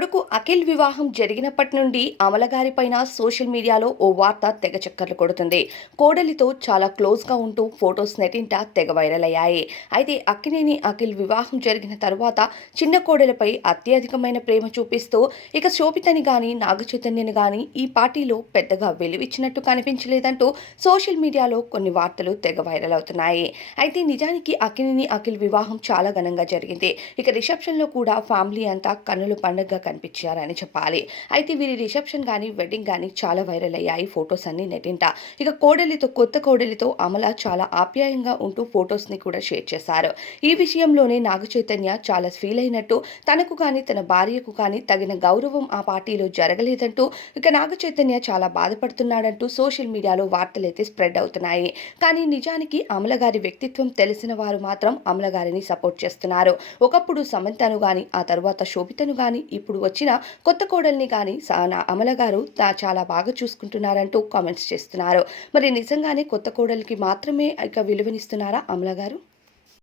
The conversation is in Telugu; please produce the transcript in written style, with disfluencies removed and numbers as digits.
కొడుకు అఖిల్ వివాహం జరిగినప్పటి నుండి అమల గారిపైన సోషల్ మీడియాలో ఓ వార్త తెగ చక్కర్లు కొడుతుంది. కోడలితో చాలా క్లోజ్గా ఉంటూ ఫొటోస్ నెట్టింట తెగ వైరల్ అయ్యాయి. అయితే అక్కినేని అఖిల్ వివాహం జరిగిన తరువాత చిన్న కోడలపై అత్యధికమైన ప్రేమ చూపిస్తూ ఇక శోభితని గాని నాగ చైతన్యని గాని ఈ పార్టీలో పెద్దగా వెలువిచ్చినట్టు కనిపించలేదంటూ సోషల్ మీడియాలో కొన్ని వార్తలు తెగ వైరల్ అవుతున్నాయి. అయితే నిజానికి అక్కినేని అఖిల్ వివాహం చాలా ఘనంగా జరిగింది. ఇక రిసెప్షన్లో కూడా ఫ్యామిలీ అంతా కన్నుల పండుగ కనిపించారని చెప్పాలి. అయితే వీరి రిసెప్షన్ గానీ వెడ్డింగ్ గానీ చాలా వైరల్ అయ్యాయి ఫొటోస్ అన్ని నెట్టింట. ఇక కొత్త కోడలితో అమల చాలా ఆప్యాయంగా ఉంటూ ఫొటోస్ ని కూడా షేర్ చేశారు. ఈ విషయంలోనే నాగ చైతన్య చాలా ఫీల్ అయినట్టు, తనకు కానీ తన భార్యకు కానీ తగిన గౌరవం ఆ పార్టీలో జరగలేదంటూ ఇక నాగ చైతన్య చాలా బాధపడుతున్నాడంటూ సోషల్ మీడియాలో వార్తలైతే స్ప్రెడ్ అవుతున్నాయి. కానీ నిజానికి అమల గారి వ్యక్తిత్వం తెలిసిన వారు మాత్రం అమల గారిని సపోర్ట్ చేస్తున్నారు. ఒకప్పుడు సమంతను గాని, ఆ తర్వాత శోభితను గాని, ఇప్పుడు వచ్చిన కొత్త కోడల్ని గాని అమల గారు చాలా బాగా చూసుకుంటున్నారంటూ కామెంట్స్ చేస్తున్నారు. మరి నిజంగానే కొత్త కోడలికి మాత్రమే ఇక విలువనిస్తున్నారా అమల గారు?